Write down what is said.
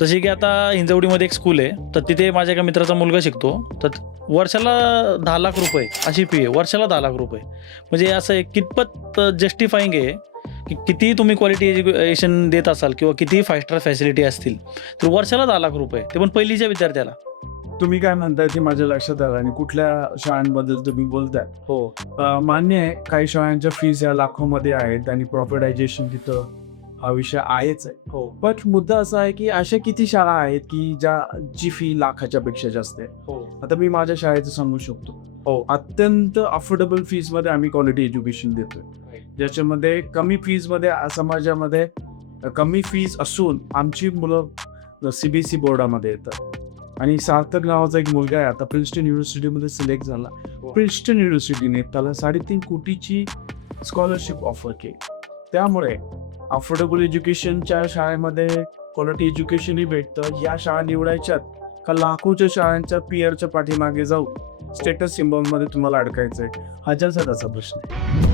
जसे की आता हिंजवडीमध्ये एक स्कूल आहे, तर तिथे माझ्या एका मित्राचा मुलगा शिकतो. तर वर्षाला 10 लाख रुपये अशी फी आहे, वर्षाला 10 लाख रुपये. म्हणजे असं एक कितपत जस्टिफाईंग आहे की कितीही तुम्ही क्वालिटी एज्युकेशन देत असाल किंवा कितीही 5 स्टार फॅसिलिटी असतील, तर वर्षाला 10 लाख रुपये, ते पण पहिलीच्या विद्यार्थ्याला. तुम्ही काय म्हणताय ते माझ्या लक्षात आलं आणि कुठल्या शाळांबद्दल तुम्ही बोलताय. हो. मान्य आहे काही शाळांच्या फीज या लाखोमध्ये आहेत आणि प्रॉफिटायझेशन तिथं हा विषय आहेच आहे. हो. पण मुद्दा असा आहे की अशा किती शाळा आहेत की जी फी लाखाच्या पेक्षा जास्त आहे. हो. आता मी माझ्या शाळेचं सांगू शकतो. हो. अत्यंत अफोर्डेबल फीज मध्ये आम्ही क्वालिटी एज्युकेशन देतोय, ज्याच्यामध्ये कमी फीज मध्ये समाजामध्ये कमी फीज असून आमची मुलं सीबीएसई बोर्डामध्ये येतात. आणि सार्थक नावाचा एक मुलगा आहे, आता प्रिन्स्टन युनिव्हर्सिटीमध्ये सिलेक्ट झाला. प्रिन्स्टन युनिव्हर्सिटीने त्याला 3.5 कोटीची स्कॉलरशिप ऑफर केली. त्यामुळे अफोर्डेबल एज्युकेशनच्या शाळेमध्ये क्वालिटी एज्युकेशनही भेटतं. या शाळा निवडायच्यात का लाखोच्या शाळांच्या पीअरच्या पाठीमागे जाऊ स्टेटस सिम्बॉलमध्ये तुम्हाला अडकायचंय, हा जसाचा प्रश्न आहे.